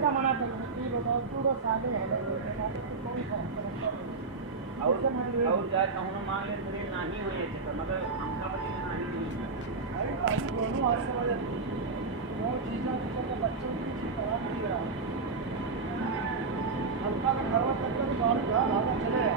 कैसा मना था ये बताओ पूरा साले है कोई और जा कहूँ मान ले थोड़ी नानी हुई है तो मगर हमका बच्चे नानी नहीं है। अरे भाई दोनों आज समझ वो चीज़ें तो बच्चों की चीज़ करा नहीं रहा हल्का का खरवा करके तो बाहर जा भागा चले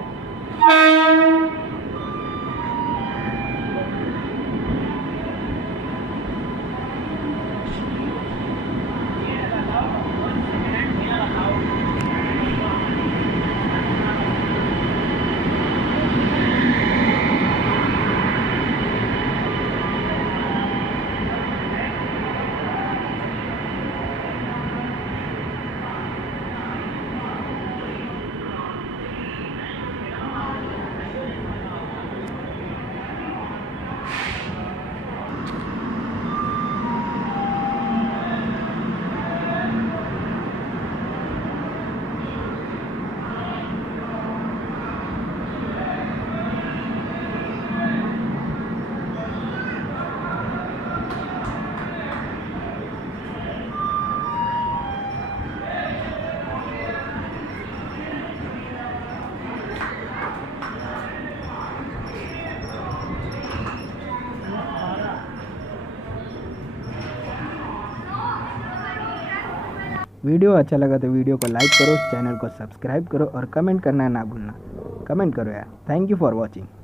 वीडियो अच्छा लगा तो वीडियो को लाइक करो, चैनल को सब्सक्राइब करो और कमेंट करना ना भूलना। कमेंट करो यार। Thank you for watching.